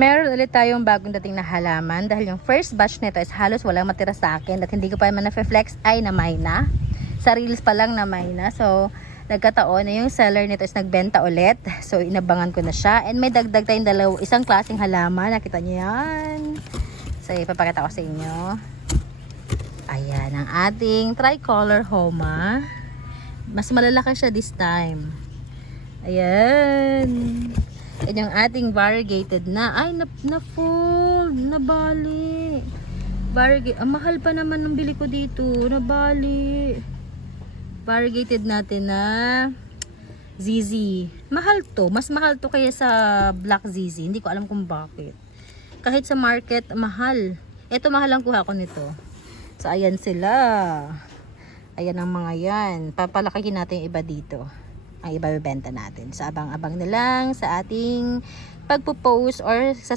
Meron ulit tayong bagong dating na halaman dahil yung first batch nito is halos walang matira sa akin at hindi ko pa naman na-flex ay namay na. Sa reels pa lang namay na. So, nagkataon na yung seller nito is nagbenta ulit. So, inabangan ko na siya. And may dagdag tayong isang klaseng halaman. Nakita niyo yan. So, ipapakita ko sa inyo. Ayan, ang ating tricolor homa. Mas malalaki siya this time. Ayan. Yan yung ating variegated na. Ay, na-fold. Nabali. Mahal pa naman ng bili ko dito. Nabali. Variegated natin na ZZ. Mahal to. Mas mahal to kaya sa black ZZ. Hindi ko alam kung bakit. Kahit sa market, mahal. Ito mahal ang kuha ko nito. So, ayan sila. Ayan ang mga yan. Papalakihin natin yung iba dito. Ang iba bibenta natin. So, abang-abang na lang sa ating pagpo-post or sa